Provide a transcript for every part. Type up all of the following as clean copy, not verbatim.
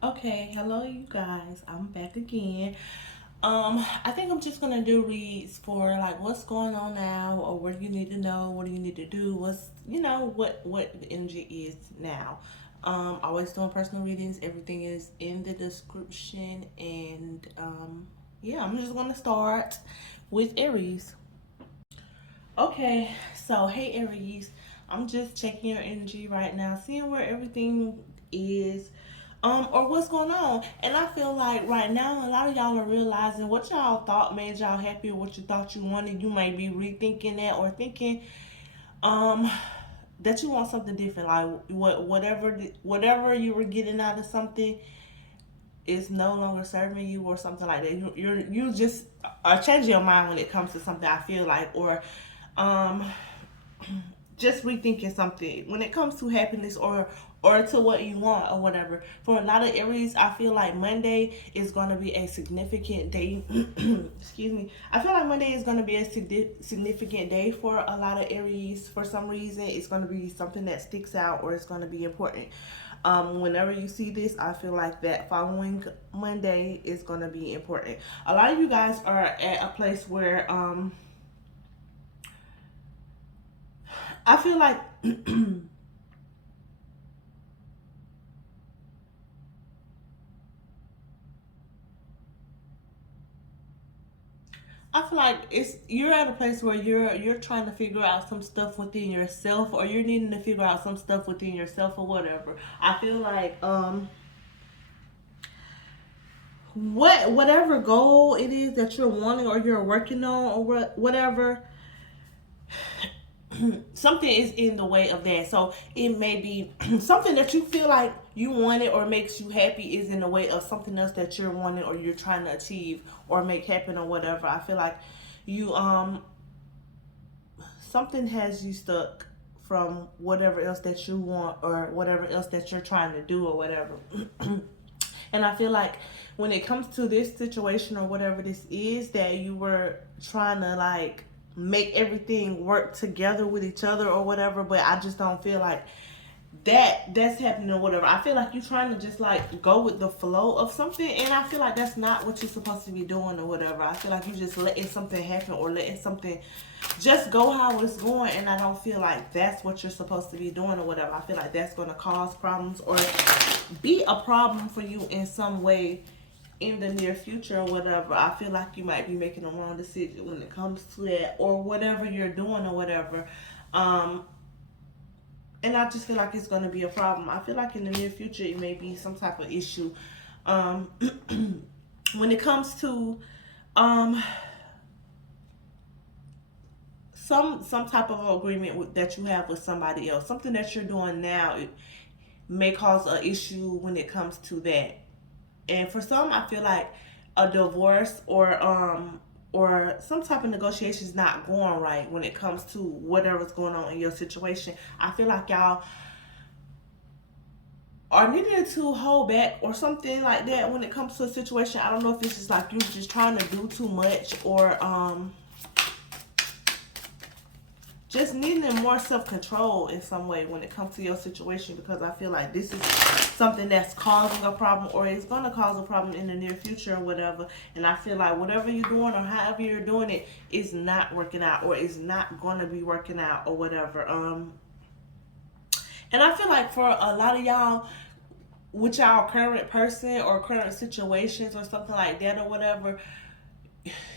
Okay, hello you guys. I'm back again. I think I'm just gonna do reads for like what's going on now or what you need to know, what do you need to do, what's what the energy is now. Always doing personal readings, everything is in the description and yeah, I'm just gonna start with Aries. Okay, so hey Aries, I'm just checking your energy right now, seeing where everything is, or what's going on. And I feel like right now a lot of y'all are realizing what y'all thought made y'all happy or what you thought you wanted. You might be rethinking that or thinking um that you want something different. Like whatever you were getting out of something is no longer serving you or something like that. You just are changing your mind when it comes to something. I feel like or um just rethinking something when it comes to happiness or to what you want or whatever. For a lot of Aries, I feel like Monday is going to be a significant day. Excuse me. I feel like Monday is going to be a significant day for a lot of Aries. For some reason, it's going to be something that sticks out or it's going to be important. Whenever you see this, I feel like that following Monday is going to be important. A lot of you guys are at a place where I feel like I feel like it's you're at a place where you're trying to figure out some stuff within yourself or you're needing to figure out some stuff within yourself or whatever. I feel like whatever goal it is that you're wanting or you're working on or whatever, something is in the way of that. So it may be something that you feel like you wanted or makes you happy is in the way of something else that you're wanting or you're trying to achieve or make happen or whatever. I feel like you something has you stuck from whatever else that you want or whatever else that you're trying to do or whatever. And I feel like when it comes to this situation or whatever this is that you were trying to like make everything work together with each other or whatever, but I just don't feel like that's happening or whatever. I feel like you're trying to just like go with the flow of something, and I feel like that's not what you're supposed to be doing or whatever. I feel like you just letting something happen or letting something just go how it's going, and I don't feel like that's what you're supposed to be doing or whatever. I feel like that's going to cause problems or be a problem for you in some way in the near future or whatever. I feel like you might be making a wrong decision when it comes to that or whatever you're doing or whatever. Um, and I just feel like it's going to be a problem. I feel like in the near future it may be some type of issue. Um, when it comes to um, some type of agreement that you have with somebody else, something that you're doing now, it may cause an issue when it comes to that. And for some, I feel like a divorce or some type of negotiation is not going right when it comes to whatever's going on in your situation. I feel like y'all are needing to hold back or something like that when it comes to a situation. I don't know if it's just like you're just trying to do too much or just needing more self-control in some way when it comes to your situation, because I feel like this is something that's causing a problem or it's going to cause a problem in the near future or whatever. And I feel like whatever you're doing or however you're doing it is not working out or is not going to be working out or whatever. And I feel like for a lot of y'all, with y'all current person or current situations or something like that or whatever,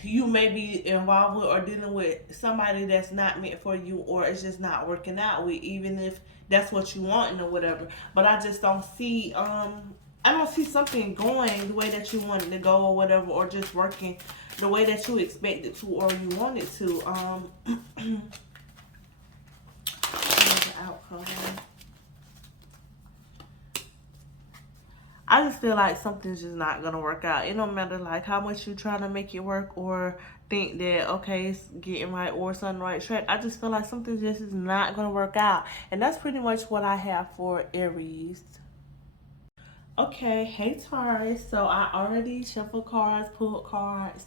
you may be involved with or dealing with somebody that's not meant for you or it's just not working out with, even if that's what you want or whatever. But I just don't see I don't see something going the way that you want it to go or whatever, or just working the way that you expect it to or you want it to. The outcome. I just feel like something's just not gonna work out. It don't matter like how much you trying to make it work or think that okay it's getting right or it's on the right track. I just feel like something just is not gonna work out, and that's pretty much what I have for Aries. Okay, hey Taurus. So I already shuffled cards, pulled cards.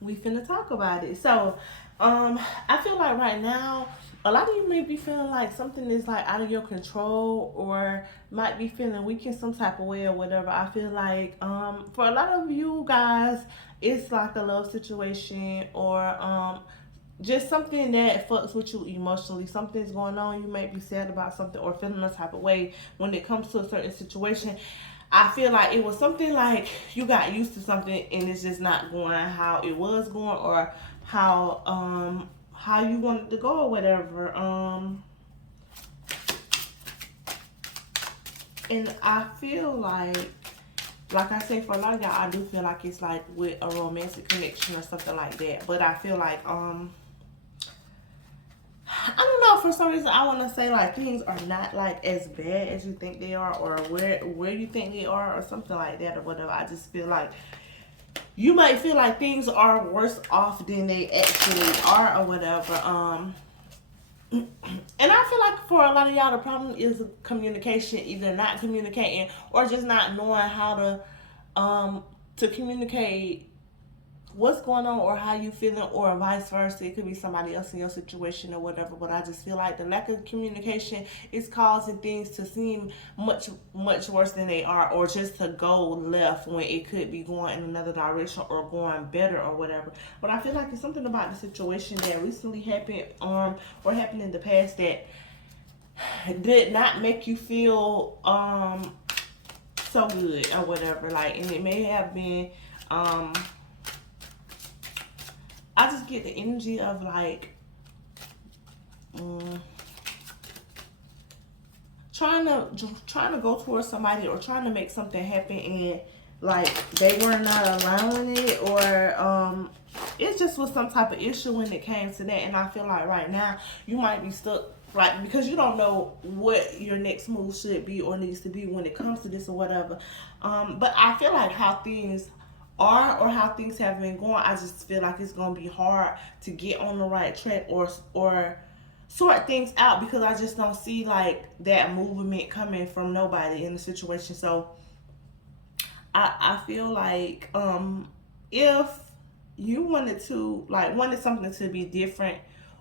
We finna talk about it. So I feel like right now, a lot of you may be feeling like something is like out of your control, or might be feeling weak in some type of way or whatever. I feel like for a lot of you guys, it's like a love situation, or just something that fucks with you emotionally. Something's going on. You may be sad about something or feeling a type of way when it comes to a certain situation. I feel like it was something like you got used to something and it's just not going how it was going, or how you wanted to go or whatever. And I feel like I say, for a lot of y'all, I do feel like it's like with a romantic connection or something like that. But I feel like I don't know, for some reason I want to say like things are not like as bad as you think they are, or where you think they are, or something like that or whatever. I just feel like you might feel like things are worse off than they actually are or whatever. And I feel like for a lot of y'all, the problem is communication, either not communicating or just not knowing how to communicate what's going on or how you feeling, or vice versa. It could be somebody else in your situation or whatever. But I just feel like the lack of communication is causing things to seem much worse than they are, or just to go left when it could be going in another direction or going better or whatever. But I feel like it's something about the situation that recently happened or happened in the past that did not make you feel so good or whatever. Like, and it may have been I just get the energy of like trying to go towards somebody or trying to make something happen, and like they were not allowing it, or it just was some type of issue when it came to that. And I feel like right now you might be stuck, like, because you don't know what your next move should be or needs to be when it comes to this or whatever. But I feel like how things are or how things have been going, I just feel like it's gonna be hard to get on the right track or sort things out, because I just don't see like that movement coming from nobody in the situation. So I feel like if you wanted something to be different,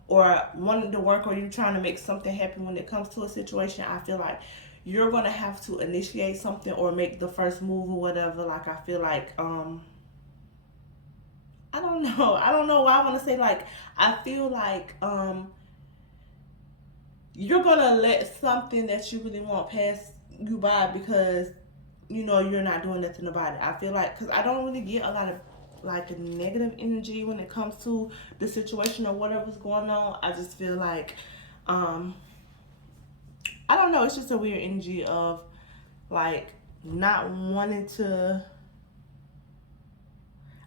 or wanted to work, or you're trying to make something happen when it comes to a situation, I feel like you're gonna have to initiate something or make the first move or whatever. Like, I feel like I don't know why I want to say, like, I feel like you're gonna let something that you really want pass you by because you're not doing nothing about it. I feel like, because I don't really get a lot of like negative energy when it comes to the situation or whatever's going on. I just feel like I don't know, it's just a weird energy of like not wanting to,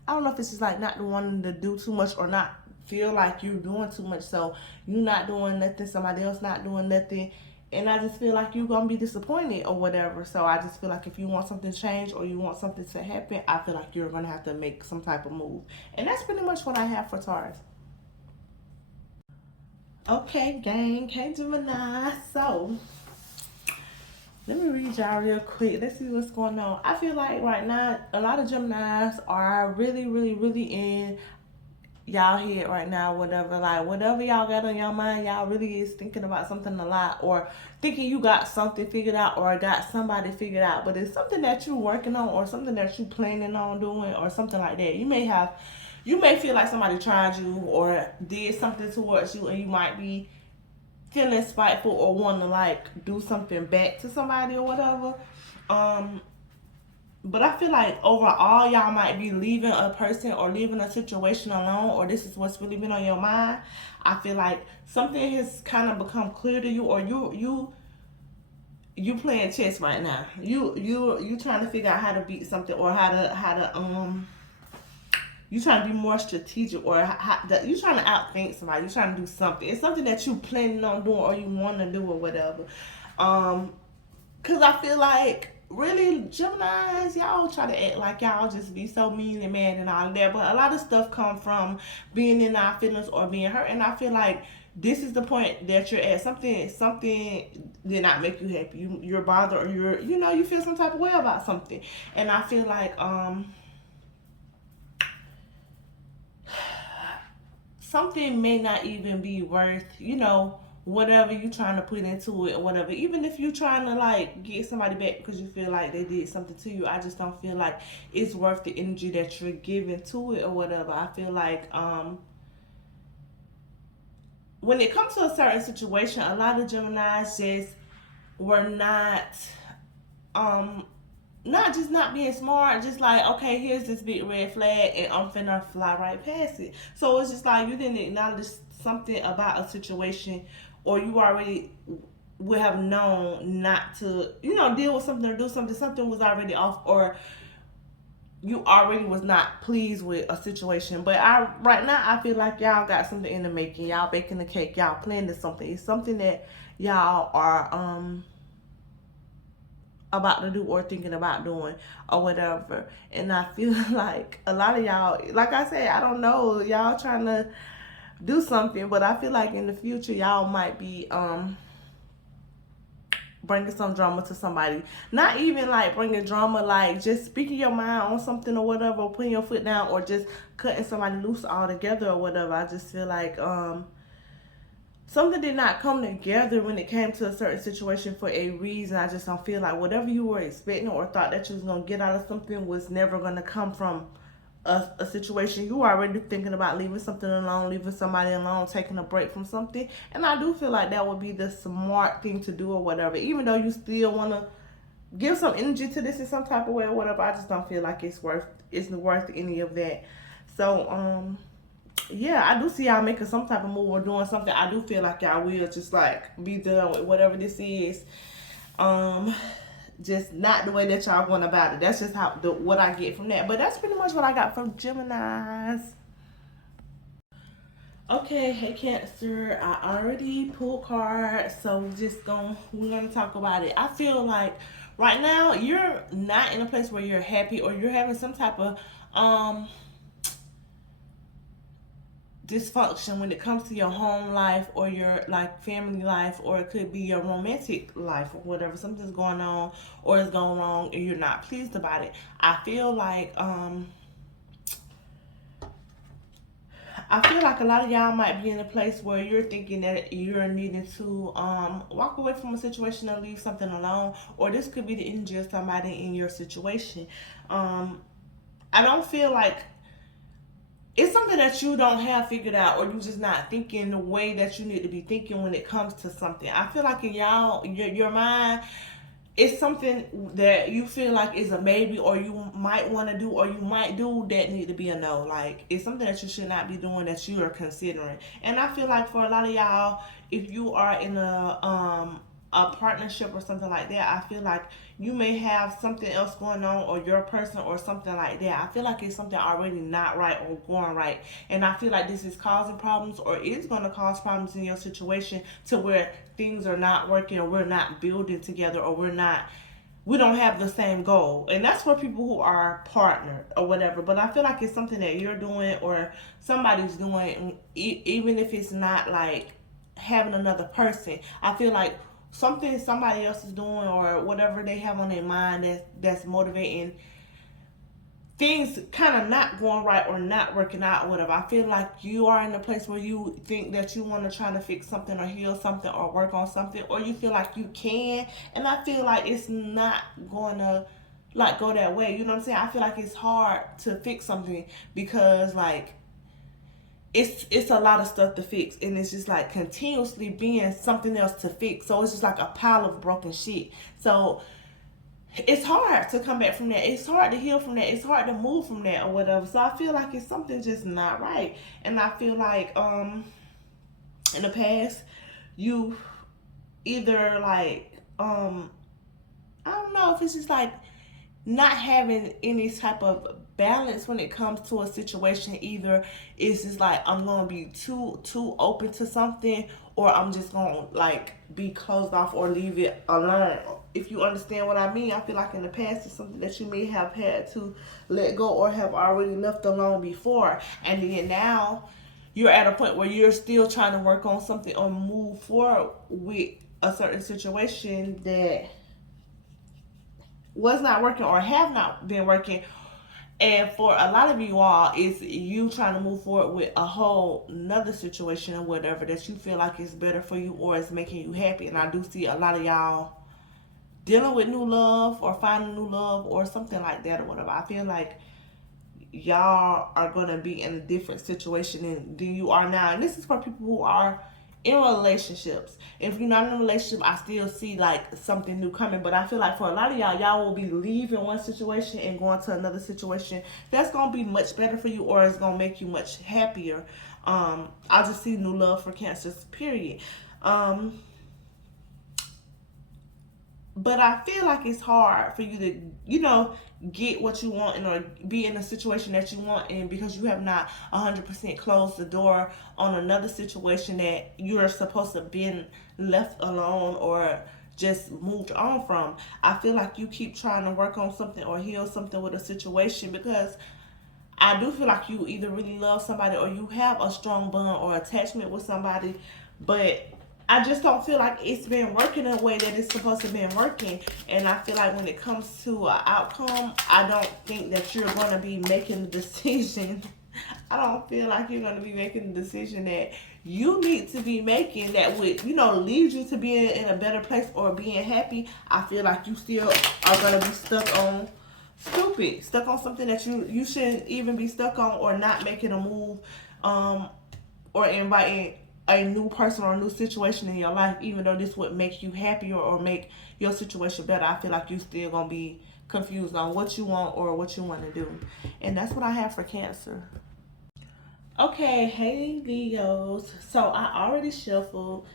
I don't know if it's just like not wanting to do too much or not feel like you're doing too much. So you're not doing nothing, somebody else not doing nothing, and I just feel like you're gonna be disappointed or whatever. So I just feel like if you want something to change or you want something to happen, I feel like you're gonna have to make some type of move. And that's pretty much what I have for Taurus. Okay, gang. Hey, Gemini. So let me read y'all real quick. Let's see what's going on. I feel like right now a lot of Geminis are really, really, really in y'all head right now, whatever. Like, whatever y'all got on your mind, y'all really is thinking about something a lot, or thinking you got something figured out or got somebody figured out. But it's something that you're working on, or something that you planning on doing, or something like that. You may feel like somebody tried you or did something towards you, and you might be feeling spiteful or want to like do something back to somebody or whatever. But I feel like overall y'all might be leaving a person or leaving a situation alone, or this is what's really been on your mind. I feel like something has kind of become clear to you, or you playing chess right now. You trying to figure out how to beat something, or how to you trying to be more strategic, or you trying to outthink somebody. You trying to do something. It's something that you planning on doing or you want to do or whatever. Cause I feel like really Geminis, y'all try to act like y'all just be so mean and mad and all that, but a lot of stuff come from being in our feelings or being hurt. And I feel like this is the point that you're at. Something did not make you happy. You're bothered, or you feel some type of way about something. And I feel like something may not even be worth, whatever you trying to put into it or whatever. Even if you trying to like get somebody back because you feel like they did something to you, I just don't feel like it's worth the energy that you're giving to it or whatever. I feel like when it comes to a certain situation, a lot of Geminis just were um not just not being smart, just like, okay, here's this big red flag and I'm finna fly right past it. So it's just like you didn't acknowledge something about a situation, or you already would have known not to, deal with something or do something. Something was already off, or you already was not pleased with a situation. But right now I feel like y'all got something in the making. Y'all baking the cake. Y'all planning something. It's something that y'all are about to do or thinking about doing or whatever. And I feel like a lot of y'all, like I said, I don't know, y'all trying to do something, but I feel like in the future y'all might be bringing some drama to somebody. Not even like bringing drama, like just speaking your mind on something or whatever, or putting your foot down, or just cutting somebody loose altogether or whatever. I just feel like something did not come together when it came to a certain situation for a reason. I just don't feel like whatever you were expecting or thought that you was going to get out of something was never going to come from a situation. You were already thinking about leaving something alone, leaving somebody alone, taking a break from something. And I do feel like that would be the smart thing to do or whatever. Even though you still want to give some energy to this in some type of way or whatever, I just don't feel like it's worth any of that. So, yeah, I do see y'all making some type of move or doing something. I do feel like y'all will just like be done with whatever this is. Just not the way that y'all going about it. That's just what I get from that. But that's pretty much what I got from Geminis. Okay, hey Cancer, I already pulled cards, so we're gonna talk about it. I feel like right now you're not in a place where you're happy, or you're having some type of dysfunction when it comes to your home life or your like family life, or it could be your romantic life or whatever. Something's going on or is going wrong and you're not pleased about it. I feel like a lot of y'all might be in a place where you're thinking that you're needing to walk away from a situation or leave something alone, or this could be the energy of somebody in your situation. I don't feel like it's something that you don't have figured out, or you just not thinking the way that you need to be thinking when it comes to something. I feel like in your mind, it's something that you feel like is a maybe, or you might want to do, or you might do, that need to be a no. Like, it's something that you should not be doing that you are considering. And I feel like for a lot of y'all, if you are in a partnership or something like that, I feel like you may have something else going on, or your person or something like that. I feel like it's something already not right or going right. And I feel like this is causing problems, or is going to cause problems in your situation, to where things are not working, or we're not building together, or we don't have the same goal. And that's for people who are partnered or whatever. But I feel like it's something that you're doing or somebody's doing, even if it's not like having another person. I feel like something somebody else is doing, or whatever they have on their mind that's motivating things kind of not going right or not working out or whatever. I feel like you are in a place where you think that you want to try to fix something or heal something or work on something, or you feel like you can, and I feel like it's not going to like go that way. You know what I'm saying? I feel like it's hard to fix something because like it's a lot of stuff to fix, and it's just like continuously being something else to fix. So it's just like a pile of broken shit. So it's hard to come back from that. It's hard to heal from that. It's hard to move from that or whatever. So I feel like it's something just not right. And I feel like in the past you either like I don't know if it's just like not having any type of balance when it comes to a situation. Either it's just like I'm gonna be too open to something, or I'm just gonna like be closed off or leave it alone. If you understand what I mean. I feel like in the past it's something that you may have had to let go or have already left alone before, and then now you're at a point where you're still trying to work on something or move forward with a certain situation that was not working or have not been working. And for a lot of you all, it's you trying to move forward with a whole another situation or whatever that you feel like is better for you or is making you happy. And I do see a lot of y'all dealing with new love or finding new love or something like that or whatever. I feel like y'all are going to be in a different situation than you are now. And this is for people who are in relationships. If you're not in a relationship, I still see like something new coming. But I feel like for a lot of y'all will be leaving one situation and going to another situation that's going to be much better for you or it's going to make you much happier. I just see new love for Cancers, period. But I feel like it's hard for you to, get what you want or be in a situation that you want in because you have not 100% closed the door on another situation that you're supposed to have been left alone or just moved on from. I feel like you keep trying to work on something or heal something with a situation because I do feel like you either really love somebody or you have a strong bond or attachment with somebody, but I just don't feel like it's been working in a way that it's supposed to have been working. And I feel like when it comes to an outcome, I don't think that you're going to be making the decision. I don't feel like you're going to be making the decision that you need to be making that would, lead you to being in a better place or being happy. I feel like you still are going to be stuck on something that you shouldn't even be stuck on or not making a move or inviting a new person or a new situation in your life, even though this would make you happier or make your situation better. I feel like you still gonna be confused on what you want or what you want to do. And that's what I have for Cancer. Okay, hey Leos. So I already shuffled.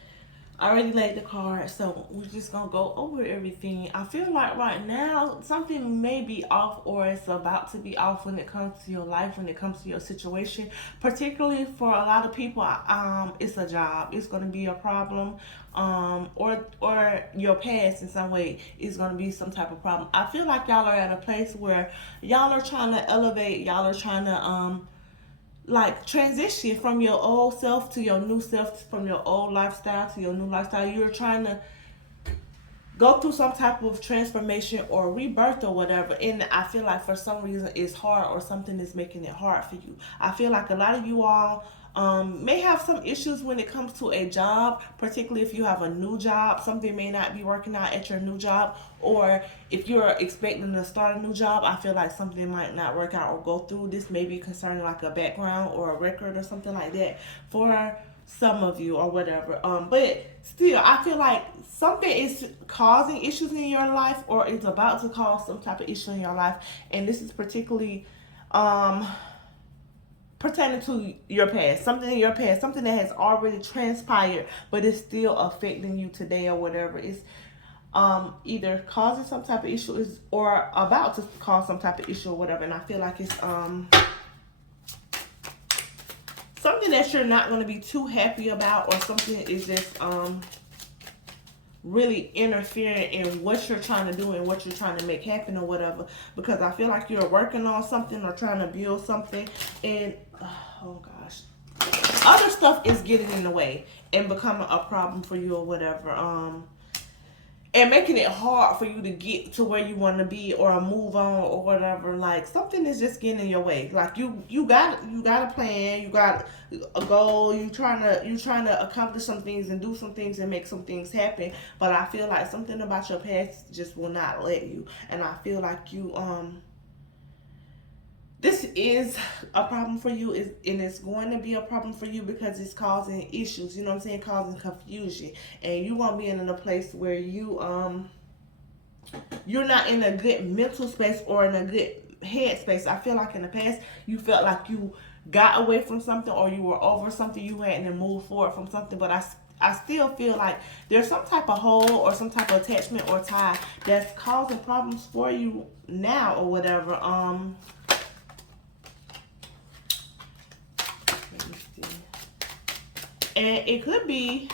I already laid the card, so we're just gonna go over everything. I feel like right now something may be off or it's about to be off when it comes to your life, when it comes to your situation. Particularly for a lot of people, it's a job. It's gonna be a problem, or your past in some way is gonna be some type of problem. I feel like y'all are at a place where y'all are trying to elevate. Y'all are trying to like transition from your old self to your new self, from your old lifestyle to your new lifestyle. You're trying to go through some type of transformation or rebirth or whatever. And I feel like for some reason it's hard or something is making it hard for you. I feel like a lot of you all may have some issues when it comes to a job, particularly if you have a new job. Something may not be working out at your new job, or if you're expecting to start a new job, I feel like something might not work out or go through. This may be concerning like a background or a record or something like that for some of you or whatever. But still, I feel like something is causing issues in your life or it's about to cause some type of issue in your life. And this is particularly pertaining to your past, something in your past, something that has already transpired, but it's still affecting you today or whatever. It's either causing some type of issue or about to cause some type of issue or whatever. And I feel like it's something that you're not going to be too happy about, or something is just really interfering in what you're trying to do and what you're trying to make happen or whatever. Because I feel like you're working on something or trying to build something, and oh gosh, other stuff is getting in the way and becoming a problem for you or whatever. And making it hard for you to get to where you want to be or move on or whatever. Like something is just getting in your way. Like you got a plan, you got a goal, you trying to accomplish some things and do some things and make some things happen. But I feel like something about your past just will not let you. And I feel like this is a problem for you, and it's going to be a problem for you because it's causing issues, causing confusion. And you won't be in a place where you're not in a good mental space or in a good head space. I feel like in the past you felt like you got away from something or you were over something, you hadn't to move forward from something, but I still feel like there's some type of hole or some type of attachment or tie that's causing problems for you now or whatever. And it could be,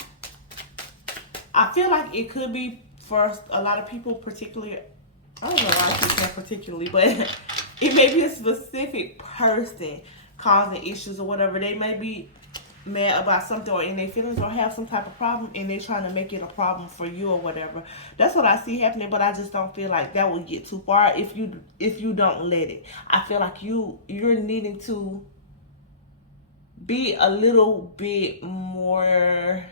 I feel like it could be for a lot of people, particularly, I don't know why I keep saying particularly, but it may be a specific person causing issues or whatever. They may be mad about something or in their feelings or have some type of problem and they're trying to make it a problem for you or whatever. That's what I see happening, but I just don't feel like that would get too far if you don't let it. I feel like you're needing to be a little bit more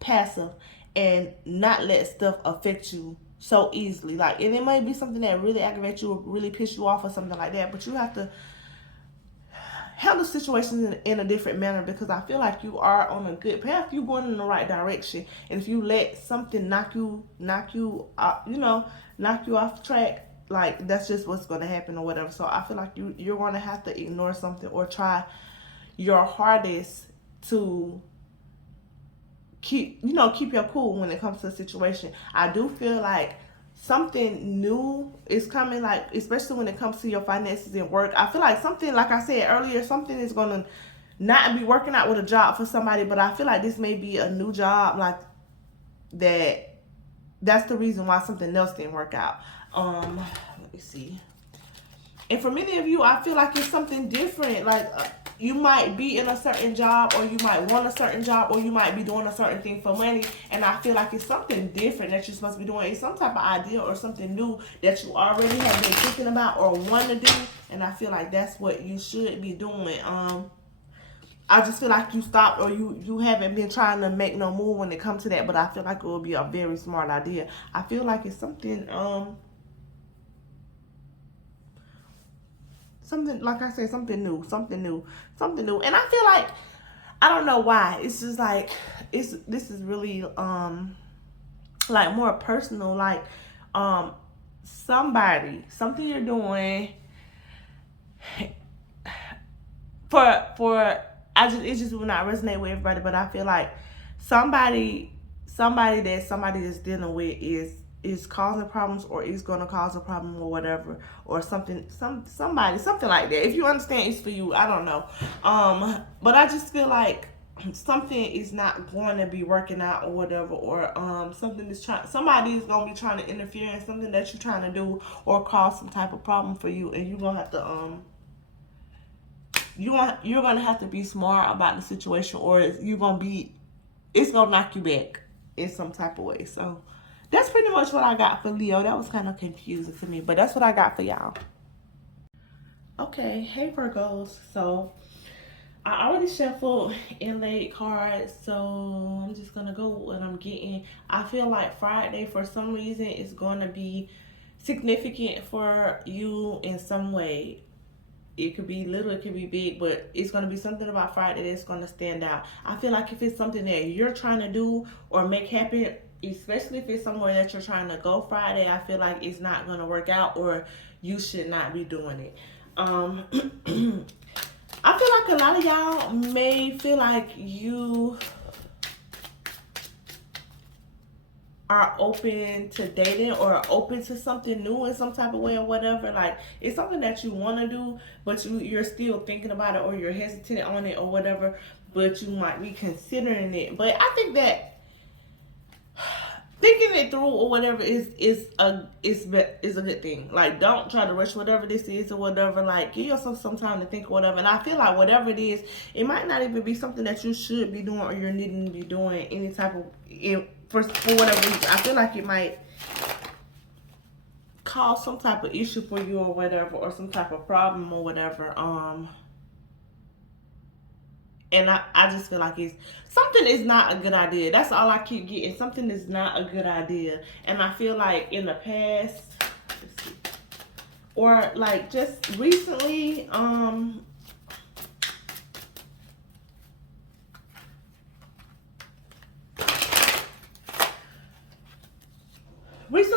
passive and not let stuff affect you so easily. Like, and it might be something that really aggravates you or really piss you off or something like that, but you have to handle situations in a different manner, because I feel like you are on a good path. You're going in the right direction, and if you let something knock you off track, like, that's just what's going to happen or whatever. So I feel like you're going to have to ignore something or try your hardest to keep your cool when it comes to a situation. I do feel like something new is coming, like, especially when it comes to your finances and work. I feel like something, like I said earlier, something is going to not be working out with a job for somebody, but I feel like this may be a new job, like, that's the reason why something else didn't work out. Let me see. And for many of you, I feel like it's something different. Like, you might be in a certain job, or you might want a certain job, or you might be doing a certain thing for money. And I feel like it's something different that you're supposed to be doing. It's some type of idea or something new that you already have been thinking about or want to do. And I feel like that's what you should be doing. I just feel like you stopped, or you haven't been trying to make no move when it comes to that. But I feel like it would be a very smart idea. I feel like it's something, like I said, something new. And I feel like, I don't know why, it's just like, this is really, like, more personal, like, something you're doing it just will not resonate with everybody, but I feel like somebody is dealing with is causing problems, or is going to cause a problem or whatever, or something like that. If you understand, it's for you. I don't know. But I just feel like something is not going to be working out or whatever, or somebody is going to be trying to interfere in something that you're trying to do, or cause some type of problem for you, and you're going to have to you're going to have to be smart about the situation, or it's going to knock you back in some type of way. So that's pretty much what I got for Leo. That was kind of confusing to me, but that's what I got for y'all. Okay, hey Virgos. So I already shuffled and laid cards, so I'm just going to go with what I'm getting. I feel like Friday, for some reason, is going to be significant for you in some way. It could be little, it could be big, but it's going to be something about Friday that's going to stand out. I feel like if it's something that you're trying to do or make happen, especially if it's somewhere that you're trying to go Friday, I feel like it's not going to work out, or you should not be doing it. I feel like a lot of y'all may feel like you are open to dating or open to something new in some type of way or whatever. Like, it's something that you want to do, but you're still thinking about it, or you're hesitant on it or whatever, but you might be considering it. But I think that thinking it through or whatever is a good thing. Like, don't try to rush whatever this is or whatever. Like, give yourself some time to think or whatever. And I feel like whatever it is, it might not even be something that you should be doing, or you're needing to be doing any type of, for whatever reason. I feel like it might cause some type of issue for you or whatever, or some type of problem or whatever. And I just feel like something is not a good idea. That's all I keep getting. Something is not a good idea. And I feel like in the past, let's see, or like just recently,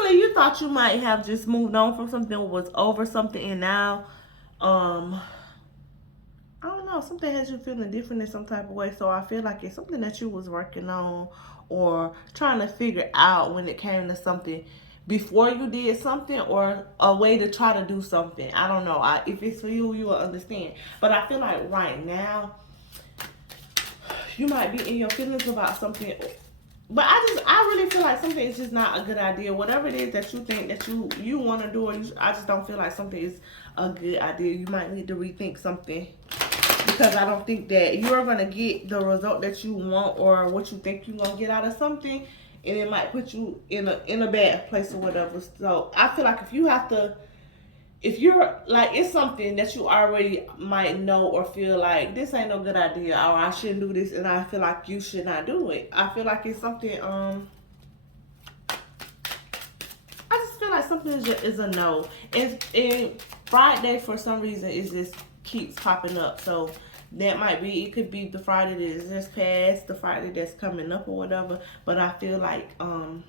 you thought you might have just moved on from something, or was over something, and now, I don't know, something has you feeling different in some type of way. So I feel like it's something that you was working on or trying to figure out when it came to something before you did something, or a way to try to do something. I don't know. If it's for you, you will understand. But I feel like right now, you might be in your feelings about something. But I really feel like something is just not a good idea. Whatever it is that you think that you want to do, I just don't feel like something is a good idea. You might need to rethink something, because I don't think that you're going to get the result that you want or what you think you're going to get out of something, and it might put you in a bad place or whatever. So I feel like if you're like, it's something that you already might know or feel like this ain't no good idea, or I shouldn't do this, and I feel like you should not do it. I feel like it's something, I just feel like something is a no. And Friday, for some reason, it just keeps popping up. So that might be, it could be the Friday that is just past, the Friday that's coming up or whatever. But I feel like, I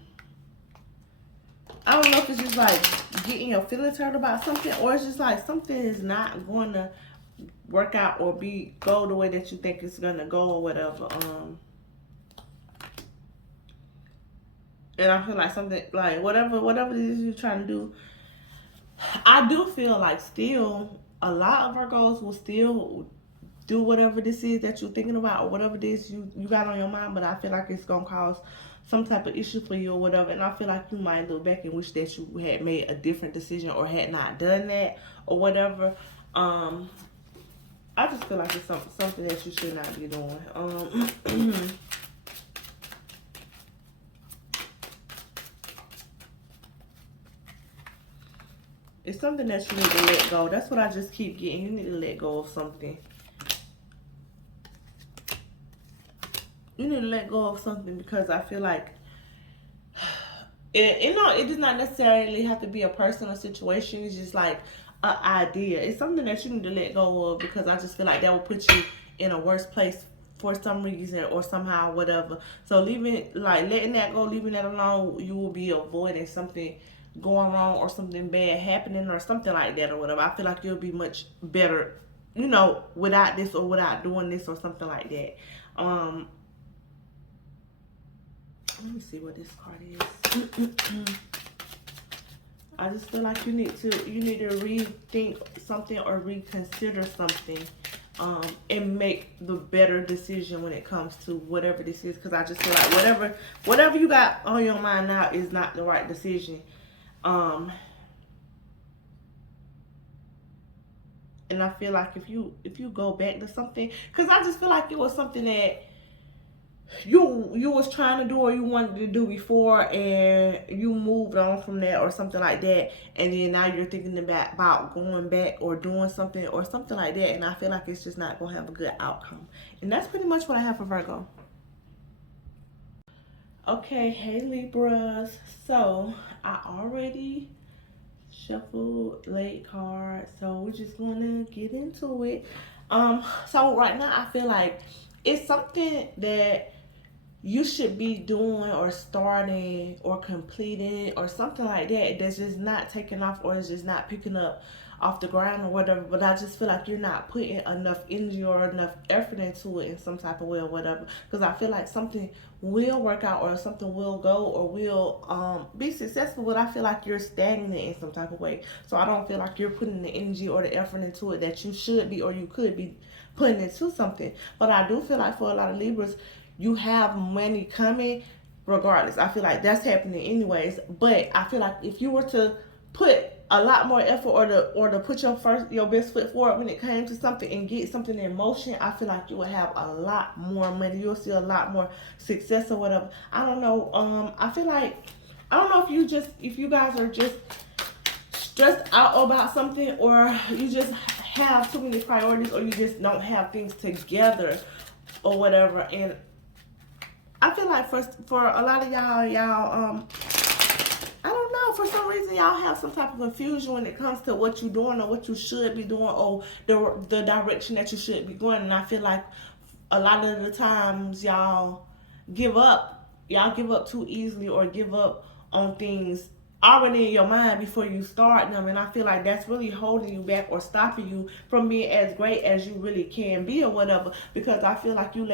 don't know if it's just like getting your feelings hurt about something, or it's just like something is not going to work out or go the way that you think it's going to go or whatever. And I feel like something, like whatever it is you're trying to do, I do feel like still a lot of Virgos will still do whatever this is that you're thinking about, or whatever it is you got on your mind, but I feel like it's going to cause some type of issue for you or whatever. And I feel like you might look back and wish that you had made a different decision or had not done that or whatever. I just feel like it's something that you should not be doing. It's something that you need to let go. That's what I just keep getting. You need to let go of something. You need to let go of something, because I feel like, it does not necessarily have to be a person or situation. It's just like an idea. It's something that you need to let go of, because I just feel like that will put you in a worse place for some reason or somehow, whatever. So letting that go, leaving that alone, you will be avoiding something going wrong or something bad happening or something like that or whatever. I feel like you'll be much better, without this or without doing this or something like that. Let me see what this card is. I just feel like you need to rethink something or reconsider something, and make the better decision when it comes to whatever this is. Because I just feel like whatever you got on your mind now is not the right decision. And I feel like if you go back to something, because I just feel like it was something that you was trying to do or you wanted to do before, and you moved on from that or something like that, and then now you're thinking about going back or doing something or something like that, and I feel like it's just not going to have a good outcome. And that's pretty much what I have for Virgo. Okay, hey Libras. So I already shuffled late cards, so we're just gonna get into it. So right now I feel like it's something that you should be doing or starting or completing or something like that that's just not taking off, or is just not picking up off the ground or whatever. But I just feel like you're not putting enough energy or enough effort into it in some type of way or whatever, because I feel like something will work out or something will go or will be successful, but I feel like you're stagnant in some type of way. So I don't feel like you're putting the energy or the effort into it that you should be or you could be putting into something. But I do feel like for a lot of Libras, you have money coming regardless. I feel like that's happening anyways. But I feel like if you were to put a lot more effort or to put your best foot forward when it came to something and get something in motion, I feel like you would have a lot more money. You'll see a lot more success or whatever. I don't know. I feel like, I don't know if you guys are just stressed out about something, or you just have too many priorities, or you just don't have things together or whatever. And I feel like for a lot of y'all, I don't know, for some reason y'all have some type of confusion when it comes to what you're doing or what you should be doing, or the direction that you should be going. And I feel like a lot of the times y'all give up too easily, or give up on things already in your mind before you start them. And I feel like that's really holding you back or stopping you from being as great as you really can be or whatever, because I feel like you're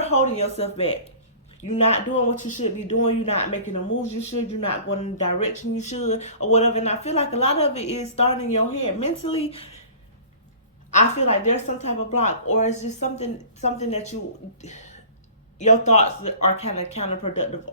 holding yourself back. You're not doing what you should be doing. You're not making the moves you should. You're not going in the direction you should or whatever. And I feel like a lot of it is starting in your head. Mentally, I feel like there's some type of block, or it's just something that your thoughts are kind of counterproductive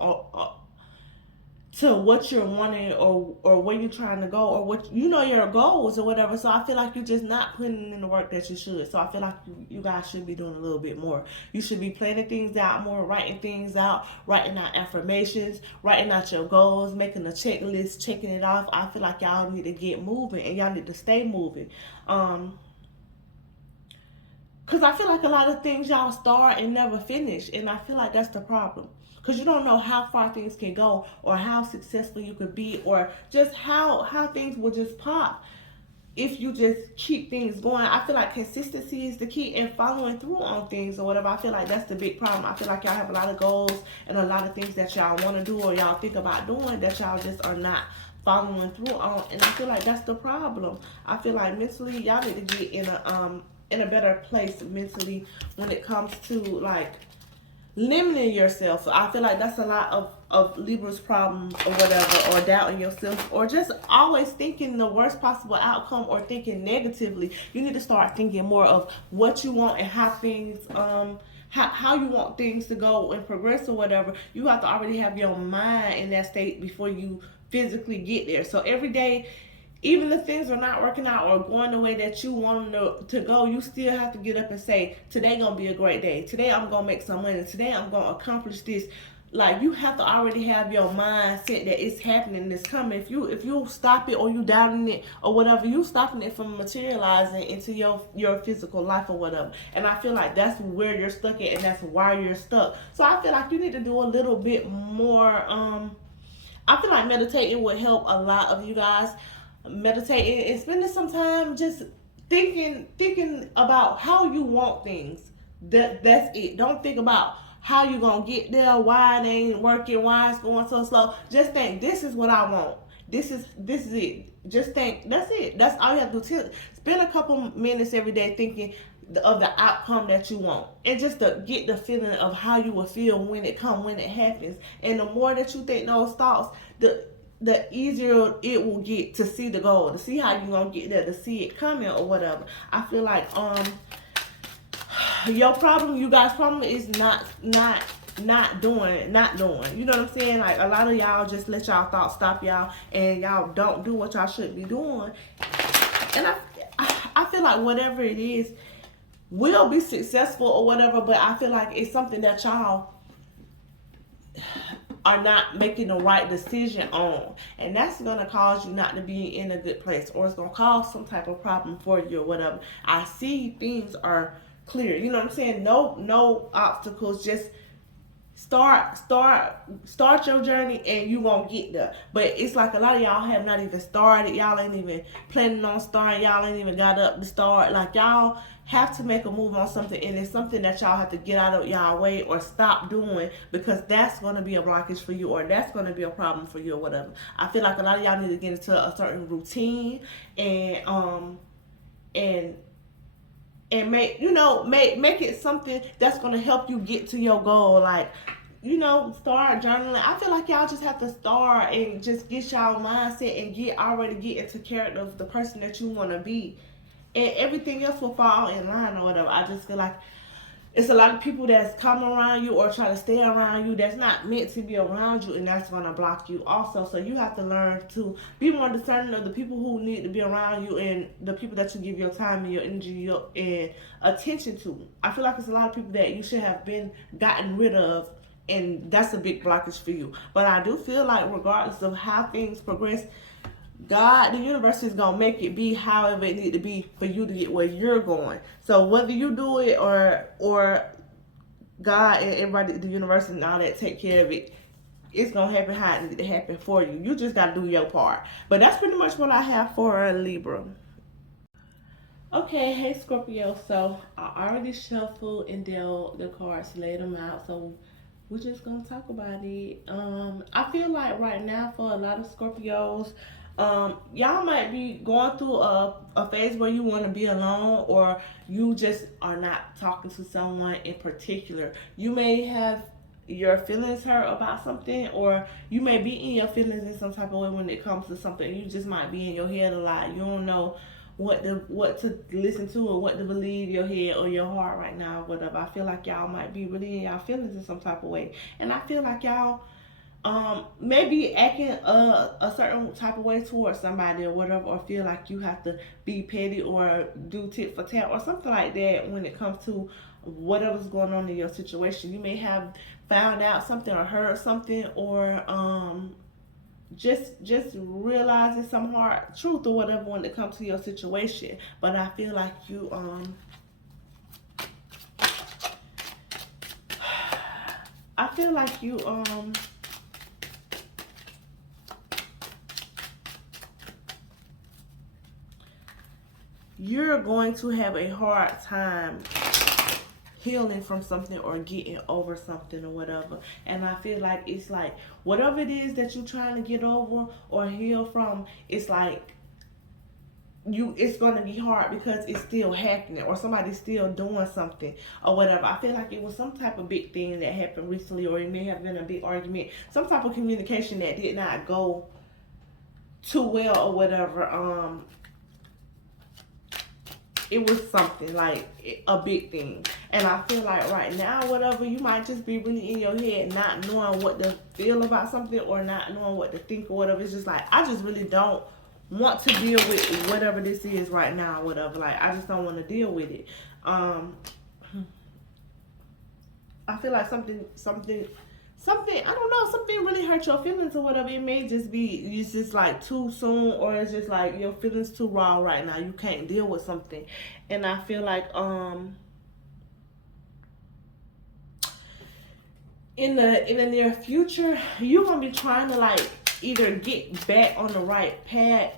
to what you're wanting, or where you're trying to go, or what you know your goals or whatever. So I feel like you're just not putting in the work that you should. So I feel like you guys should be doing a little bit more. You should be planning things out more, writing things out, writing out affirmations, writing out your goals, making a checklist, checking it off. I feel like y'all need to get moving, and y'all need to stay moving. Because I feel like a lot of things y'all start and never finish. And I feel like that's the problem. Because you don't know how far things can go, or how successful you could be, or just how things will just pop if you just keep things going. I feel like consistency is the key, and following through on things or whatever. I feel like that's the big problem. I feel like y'all have a lot of goals and a lot of things that y'all want to do or y'all think about doing that y'all just are not following through on. And I feel like that's the problem. I feel like mentally y'all need to get in a better place mentally when it comes to like limiting yourself. So I feel like that's a lot of Libra's problems or whatever, or doubting yourself, or just always thinking the worst possible outcome, or thinking negatively. You need to start thinking more of what you want and how things how you want things to go and progress or whatever. You have to already have your mind in that state before you physically get there. So every day, even if things are not working out or going the way that you want them to go, you still have to get up and say, today gonna be a great day. Today I'm gonna make some money. Today I'm gonna accomplish this. Like, you have to already have your mindset that it's happening, it's coming. If you stop it, or you doubting it or whatever, you stopping it from materializing into your physical life or whatever. And I feel like that's where you're stuck at, and that's why you're stuck. So I feel like you need to do a little bit more. I feel like meditating would help a lot of you guys. Meditating and spending some time just thinking about how you want things. That's it. Don't think about how you gonna get there, why it ain't working, why it's going so slow. Just think, this is what I want. This is it. Just think, that's it. That's all you have to do. Spend a couple minutes every day thinking of the outcome that you want, and just to get the feeling of how you will feel when it happens. And the more that you think those thoughts, the easier it will get to see the goal, to see how you're gonna get there, to see it coming or whatever. I feel like you guys' problem is not doing. You know what I'm saying? Like, a lot of y'all just let y'all thoughts stop y'all, and y'all don't do what y'all should be doing. And I feel like whatever it is will be successful or whatever, but I feel like it's something that y'all are not making the right decision on, and that's gonna cause you not to be in a good place, or it's gonna cause some type of problem for you or whatever. I see things are clear. You know what I'm saying? No obstacles. Just start your journey, and you won't get there. But it's like a lot of y'all have not even started. Y'all ain't even planning on starting. Y'all ain't even got up to start. Like, y'all have to make a move on something, and it's something that y'all have to get out of y'all way or stop doing, because that's going to be a blockage for you, or that's going to be a problem for you or whatever. I feel like a lot of y'all need to get into a certain routine, and make it something that's going to help you get to your goal. Like, start journaling. I feel like y'all just have to start and just get y'all mindset and get into character of the person that you want to be, and everything else will fall in line or whatever. I just feel like it's a lot of people that's coming around you or try to stay around you that's not meant to be around you, and that's going to block you also. So you have to learn to be more discerning of the people who need to be around you, and the people that you give your time and your energy and attention to. I feel like it's a lot of people that you should have been gotten rid of, and that's a big blockage for you. But I do feel like regardless of how things progress, God, the universe is going to make it be however it need to be for you to get where you're going. So whether you do it or God and everybody, the universe and all that, take care of it, it's going to happen how it needs to happen for you. You just got to do your part. But that's pretty much what I have for Libra. Okay, hey Scorpio. So I already shuffled and dealt the cards, laid them out. So we're just going to talk about it. I feel like right now for a lot of Scorpios, y'all might be going through a phase where you want to be alone, or you just are not talking to someone in particular. You may have your feelings hurt about something, or you may be in your feelings in some type of way when it comes to something. You just might be in your head a lot. You don't know what to listen to or what to believe, your head or your heart right now, whatever. I feel like y'all might be really in y'all feelings in some type of way, and I feel like y'all maybe acting a certain type of way towards somebody or whatever, or feel like you have to be petty or do tit for tat or something like that when it comes to whatever's going on in your situation. You may have found out something or heard something, or just realizing some hard truth or whatever when it comes to your situation. But I feel like I feel like you're going to have a hard time healing from something or getting over something or whatever. And I feel like it's like whatever it is that you're trying to get over or heal from, it's like it's going to be hard because it's still happening or somebody's still doing something or whatever. I feel like it was some type of big thing that happened recently, or it may have been a big argument, some type of communication that did not go too well or whatever. It was something like a big thing. And I feel like right now, whatever, you might just be really in your head not knowing what to feel about something or not knowing what to think or whatever. It's just like, I just really don't want to deal with whatever this is right now or whatever. Like, I just don't want to deal with it. I feel like something, I don't know, something really hurt your feelings or whatever. It may just be, it's just like too soon, or it's just like your feelings too raw right now. You can't deal with something. And I feel like, in the near future, you're going to be trying to like either get back on the right path,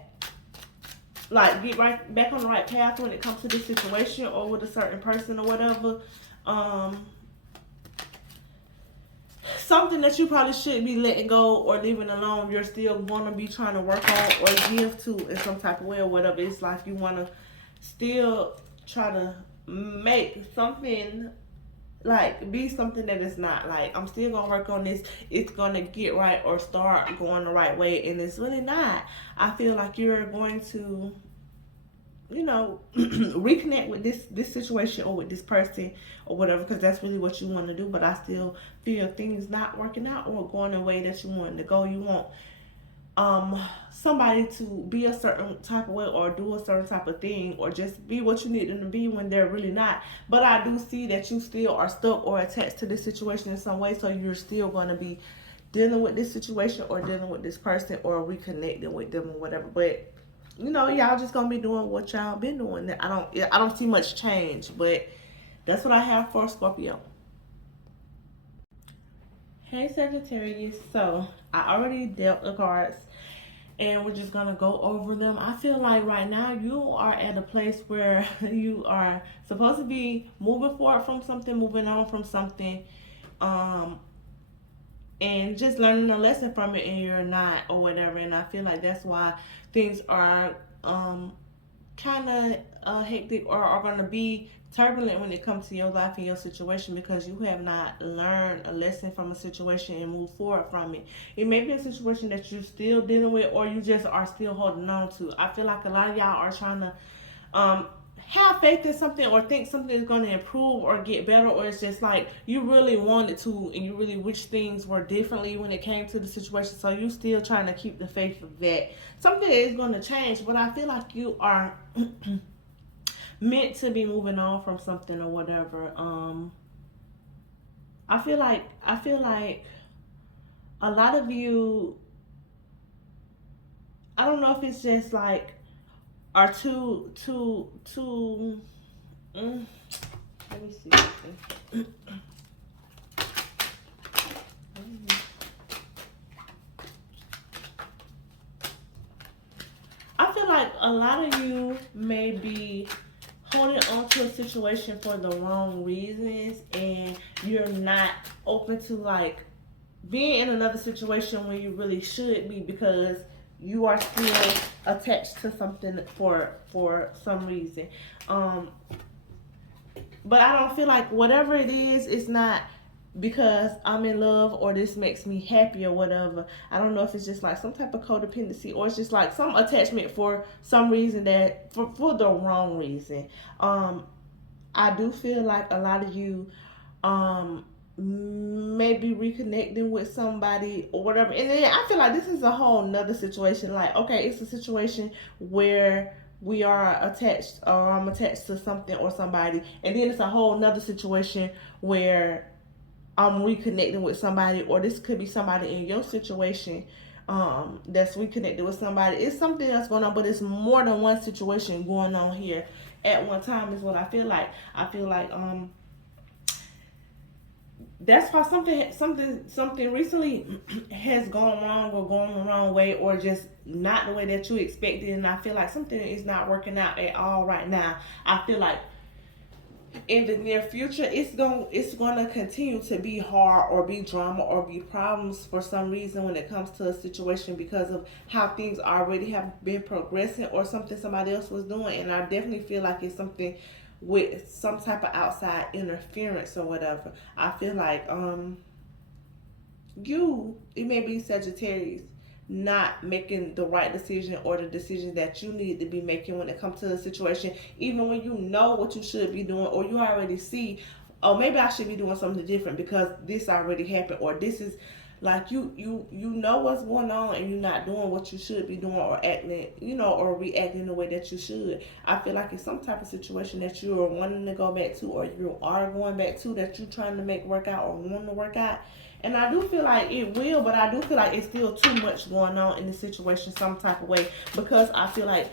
like get right back on the right path when it comes to this situation or with a certain person or whatever. Something that you probably should be letting go or leaving alone, you're still going to be trying to work on or give to in some type of way or whatever. It's like you want to still try to make something like be something that it's not. Like, I'm still gonna work on this, it's gonna get right or start going the right way, and it's really not. I feel like you're going to, you know, reconnect with this situation or with this person or whatever, because that's really what you want to do. But I still feel things not working out or going the way that you want to go. You want somebody to be a certain type of way or do a certain type of thing or just be what you need them to be when they're really not. But I do see that you still are stuck or attached to this situation in some way, so you're still going to be dealing with this situation or dealing with this person or reconnecting with them or whatever. But you know, y'all just gonna be doing what y'all been doing. I don't see much change, but that's what I have for Scorpio. Hey Sagittarius, so I already dealt the cards and we're just gonna go over them. I feel like right now you are at a place where you are supposed to be moving forward from something, moving on from something, and just learning a lesson from it, and you're not or whatever. And I feel like that's why things are kind of hectic or are going to be turbulent when it comes to your life and your situation, because you have not learned a lesson from a situation and move forward from it. It may be a situation that you're still dealing with or you just are still holding on to. I feel like a lot of y'all are trying to have faith in something or think something is going to improve or get better, or it's just like you really wanted to and you really wish things were differently when it came to the situation, so you still trying to keep the faith of that something is going to change. But I feel like you are meant to be moving on from something or whatever. I feel like a lot of you, I don't know if it's just like are too let me see something. I feel like a lot of you may be holding on to a situation for the wrong reasons, and you're not open to like being in another situation when you really should be, because you are still attached to something for some reason. But I don't feel like whatever it is, it's not because I'm in love or this makes me happy or whatever. I don't know if it's just like some type of codependency or it's just like some attachment for some reason that for the wrong reason. I do feel like a lot of you maybe reconnecting with somebody or whatever. And then I feel like this is a whole nother situation. Like, okay, it's a situation where we are attached, or I'm attached to something or somebody, and then it's a whole nother situation where I'm reconnecting with somebody, or this could be somebody in your situation that's reconnected with somebody. It's something that's going on, but it's more than one situation going on here at one time is what I feel like. I feel like that's why something recently has gone wrong, or gone the wrong way, or just not the way that you expected. And I feel like something is not working out at all right now. I feel like in the near future it's gonna continue to be hard, or be drama, or be problems for some reason when it comes to a situation, because of how things already have been progressing, or something somebody else was doing. And I definitely feel like it's something with some type of outside interference or whatever. I feel like it may be Sagittarius, not making the right decision, or the decision that you need to be making when it comes to the situation, even when you know what you should be doing, or you already see, oh, maybe I should be doing something different because this already happened, or this is like you know what's going on, and you're not doing what you should be doing, or acting, or reacting the way that you should. I feel like it's some type of situation that you are wanting to go back to, or you are going back to, that you're trying to make work out, or want to work out. And I do feel like it will, but I do feel like it's still too much going on in the situation some type of way, because I feel like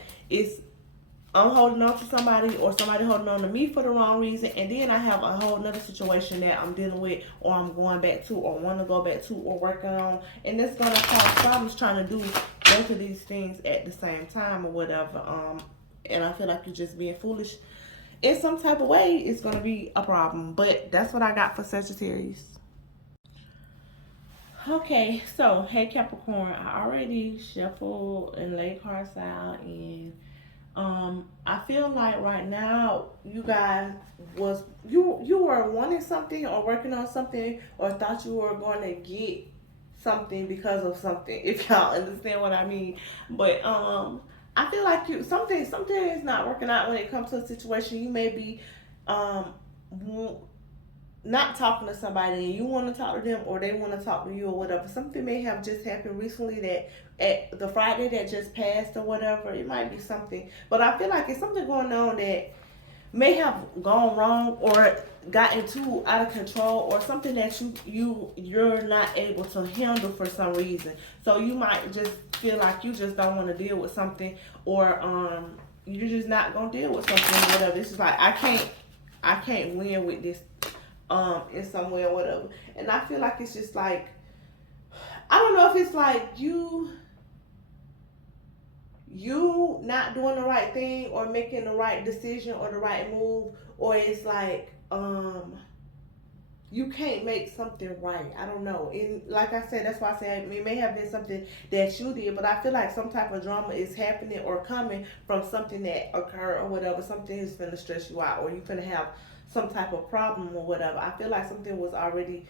I'm holding on to somebody, or somebody holding on to me for the wrong reason, and then I have a whole nother situation that I'm dealing with, or I'm going back to, or want to go back to, or working on, and it's gonna cause problems trying to do both of these things at the same time, or whatever. And I feel like you're just being foolish in some type of way. It's gonna be a problem, but that's what I got for Sagittarius. Okay, so hey Capricorn, I already shuffled and laid cards out, and I feel like right now you guys you were wanting something, or working on something, or thought you were going to get something because of something, if y'all understand what I mean. But I feel like something is not working out when it comes to a situation. You may be um not talking to somebody, and you want to talk to them, or they want to talk to you, or whatever. Something may have just happened recently, that at the Friday that just passed, or whatever. It might be something, but I feel like it's something going on that may have gone wrong, or gotten too out of control, or something that you're not able to handle for some reason. So you might just feel like you just don't want to deal with something, or you're just not gonna deal with something, or whatever. It's just like I can't win with this in some way, or whatever. And I feel like it's just like, I don't know if it's like you not doing the right thing, or making the right decision, or the right move, or it's like you can't make something right. I don't know. And like I said, that's why I say it may have been something that you did, but I feel like some type of drama is happening, or coming from something that occurred, or whatever. Something is gonna stress you out, or you gonna have some type of problem, or whatever. I feel like something was already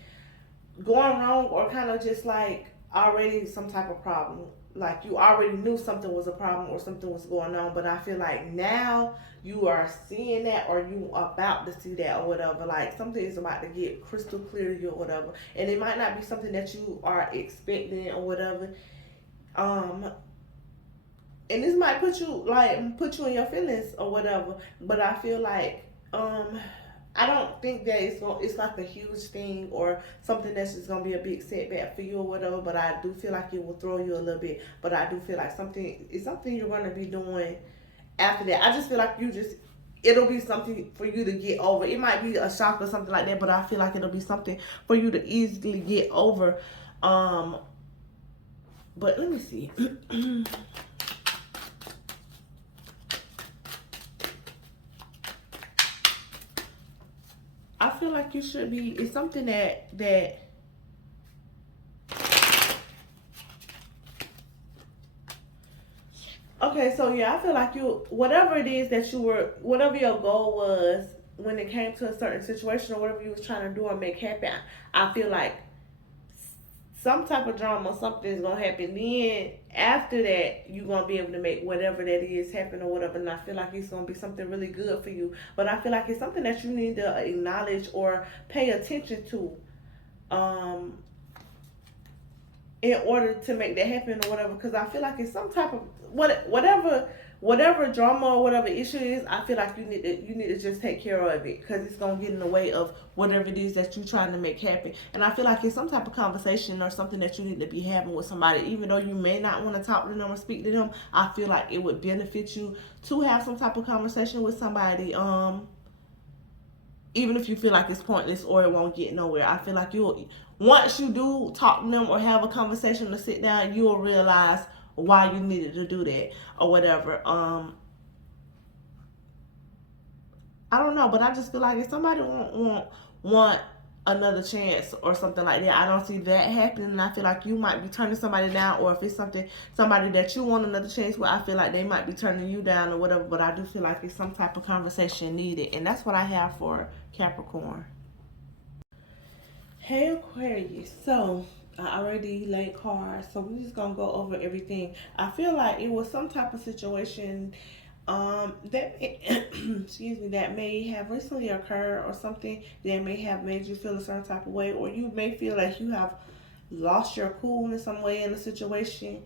going wrong, or kind of just like already some type of problem. Like you already knew something was a problem, or something was going on, but I feel like now you are seeing that, or you about to see that, or whatever. Like something is about to get crystal clear to you, or whatever. And it might not be something that you are expecting, or whatever. Um, and this might put you in your feelings, or whatever. But I feel like I don't think that it's like a huge thing, or something that's just gonna be a big setback for you, or whatever. But I do feel like it will throw you a little bit. But I do feel like something you're gonna be doing after that. I just feel like it'll be something for you to get over. It might be a shock or something like that, but I feel like it'll be something for you to easily get over. Um, but let me see. I feel like you should be. It's something that. Okay, so yeah, I feel like whatever it is that whatever your goal was when it came to a certain situation, or whatever you was trying to do or make happen, I feel like some type of drama, something's gonna happen. Then after that, you're gonna be able to make whatever that is happen, or whatever. And I feel like it's gonna be something really good for you. But I feel like it's something that you need to acknowledge, or pay attention to. um in order to make that happen or whatever, because I feel like it's some type of whatever drama or whatever issue is. I feel like you need to just take care of it, because it's gonna get in the way of whatever it is that you're trying to make happen. And I feel like it's some type of conversation or something that you need to be having with somebody, even though you may not want to talk to them or speak to them. I feel like it would benefit you to have some type of conversation with somebody. Even if you feel like it's pointless or it won't get nowhere, I feel like you'll, once you do talk to them or have a conversation to sit down, you'll realize why you needed to do that or whatever. I don't know, but I just feel like if somebody want another chance or something like that, I don't see that happening. And I feel like you might be turning somebody down, or if it's somebody that you want another chance with, I feel like they might be turning you down or whatever. But I do feel like it's some type of conversation needed, and that's what I have for Capricorn. Hey Aquarius, so I already laid cards, so we're just gonna go over everything. I feel like it was some type of situation that excuse me, that may have recently occurred, or something that may have made you feel a certain type of way, or you may feel like you have lost your cool in some way in a situation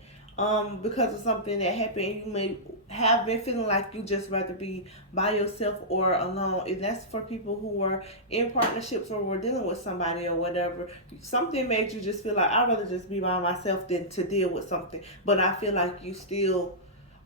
because of something that happened. You may have been feeling like you just rather be by yourself or alone, and that's for people who were in partnerships or were dealing with somebody or whatever. Something made you just feel like I'd rather just be by myself than to deal with something. But I feel like you still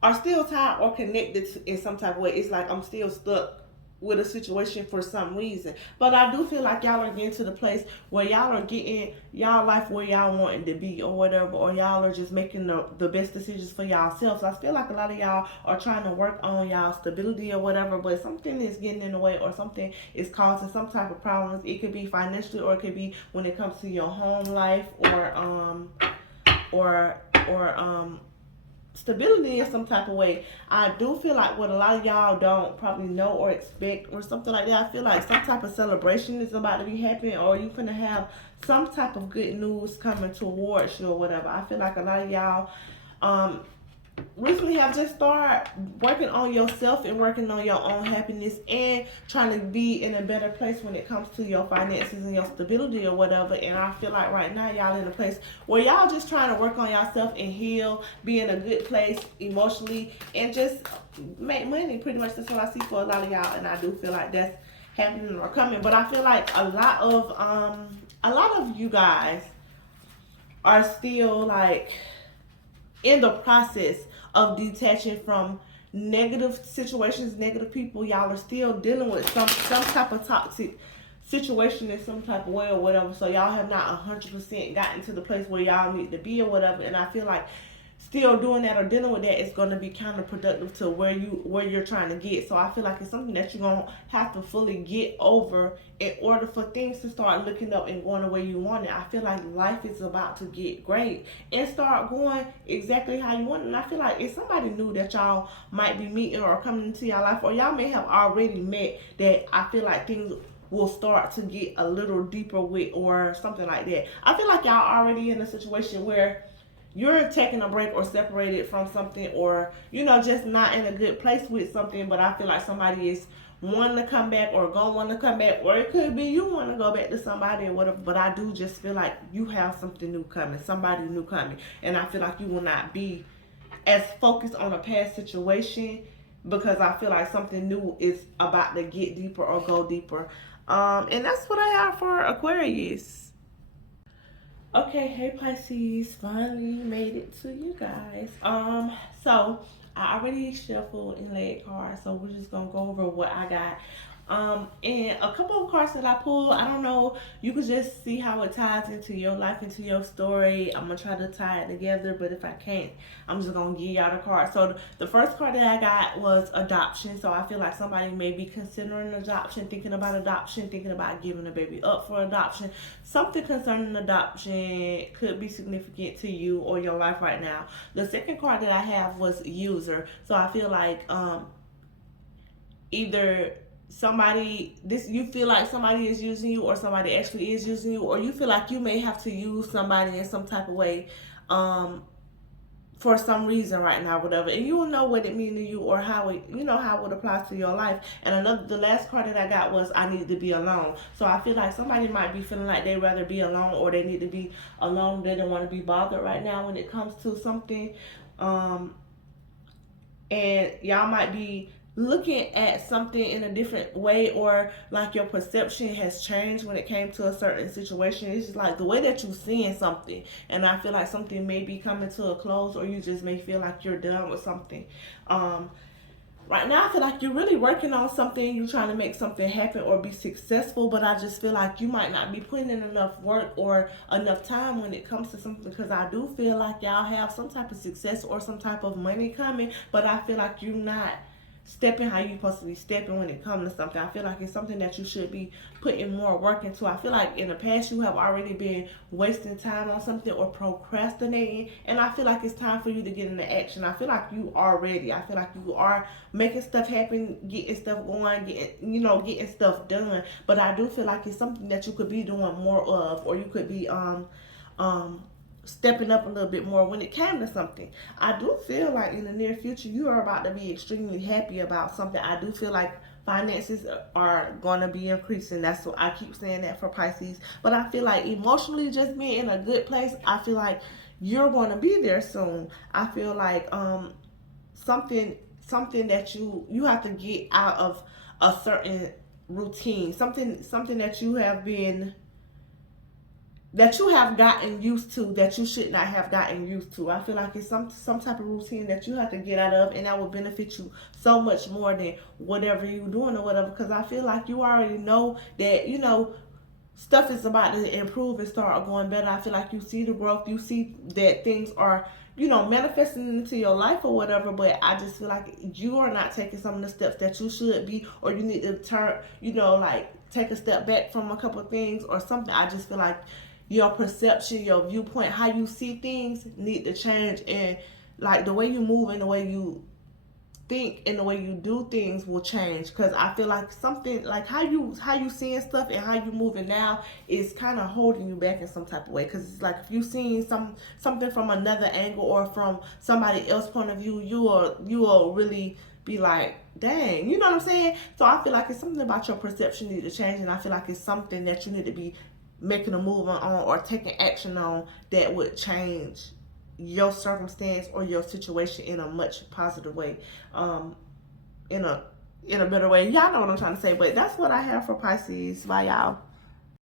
are still tied or connected in some type of way. It's like I'm still stuck with a situation for some reason. But I do feel like y'all are getting to the place where y'all are getting y'all life where y'all wanting to be or whatever, or y'all are just making the best decisions for y'all selves. So I feel like a lot of y'all are trying to work on y'all stability or whatever, but something is getting in the way, or something is causing some type of problems. It could be financially, or it could be when it comes to your home life, or stability in some type of way. I do feel like what a lot of y'all don't probably know or expect or something like that, I feel like some type of celebration is about to be happening, or you're gonna have some type of good news coming towards you or whatever. I feel like a lot of y'all recently have just started working on yourself and working on your own happiness, and trying to be in a better place when it comes to your finances and your stability or whatever. And I feel like right now y'all in a place where y'all just trying to work on yourself and heal, be in a good place emotionally, and just make money. Pretty much that's what I see for a lot of y'all, and I do feel like that's happening or coming. But I feel like a lot of you guys are still like in the process of detaching from negative situations, negative people. Y'all are still dealing with some type of toxic situation in some type of way or whatever. So y'all have not 100% gotten to the place where y'all need to be or whatever. And I feel like still doing that or dealing with that is going to be counterproductive to where you're trying to get. So I feel like it's something that you're going to have to fully get over in order for things to start looking up and going the way you want it. I feel like life is about to get great and start going exactly how you want it. And I feel like if somebody new that y'all might be meeting or coming into your life, or y'all may have already met, that I feel like things will start to get a little deeper with, or something like that. I feel like y'all already in a situation where you're taking a break or separated from something, or just not in a good place with something. But I feel like somebody is wanting to come back, or gonna want to come back, or it could be you want to go back to somebody or whatever. But I do just feel like you have something new coming, somebody new coming, and I feel like you will not be as focused on a past situation, because I feel like something new is about to get deeper or go deeper. And that's what I have for Aquarius. Okay, hey Pisces, finally made it to you guys. So I already shuffled and laid cards, so we're just gonna go over what I got. And a couple of cards that I pulled, I don't know, you could just see how it ties into your life, into your story. I'm gonna try to tie it together, but if I can't, I'm just gonna give y'all the card. So the first card that I got was adoption. So I feel like somebody may be considering adoption, thinking about giving a baby up for adoption. Something concerning adoption could be significant to you or your life right now. The second card that I have was user. So I feel like either you feel like somebody is using you, or somebody actually is using you, or you feel like you may have to use somebody in some type of way for some reason right now, whatever, and you will know what it means to you, or how it, how it applies to your life. And the last card that I got was I need to be alone. So I feel like somebody might be feeling like they rather be alone, or they need to be alone. They don't want to be bothered right now when it comes to something. And y'all might be looking at something in a different way, or like your perception has changed when it came to a certain situation. It's just like the way that you're seeing something, and I feel like something may be coming to a close, or you just may feel like you're done with something. Right now, I feel like you're really working on something. You're trying to make something happen or be successful, but I just feel like you might not be putting in enough work or enough time when it comes to something, because I do feel like y'all have some type of success or some type of money coming, but I feel like you're not stepping how you're supposed to be stepping when it comes to something. I feel like it's something that you should be putting more work into. I feel like in the past you have already been wasting time on something or procrastinating, and I feel like it's time for you to get into action. I feel like you are ready. I feel like you are making stuff happen, getting stuff going, getting stuff done. But I do feel like it's something that you could be doing more of, or you could be stepping up a little bit more when it came to something. I do feel like in the near future you are about to be extremely happy about something. I do feel like finances are going to be increasing. That's what I keep saying that for Pisces. But I feel like emotionally, just being in a good place, I feel like you're going to be there soon. I feel like something that you have to get out of a certain routine, something that you have gotten used to, that you should not have gotten used to. I feel like it's some type of routine that you have to get out of, and that will benefit you so much more than whatever you're doing or whatever. Because I feel like you already know that stuff is about to improve and start going better. I feel like you see the growth, you see that things are manifesting into your life or whatever. But I just feel like you are not taking some of the steps that you should be, or you need to turn, take a step back from a couple of things or something. I just feel like your perception, your viewpoint, how you see things need to change, and like the way you move and the way you think and the way you do things will change. Because I feel like something like how you seeing stuff and how you moving now is kind of holding you back in some type of way. Because it's like if you seeing something from another angle or from somebody else's point of view, you will really be like, dang, you know what I'm saying? So I feel like it's something about your perception need to change, and I feel like it's something that you need to be making a move on or taking action on that would change your circumstance or your situation in a much positive way, in a better way. Y'all know what I'm trying to say. But that's what I have for Pisces. Bye, y'all.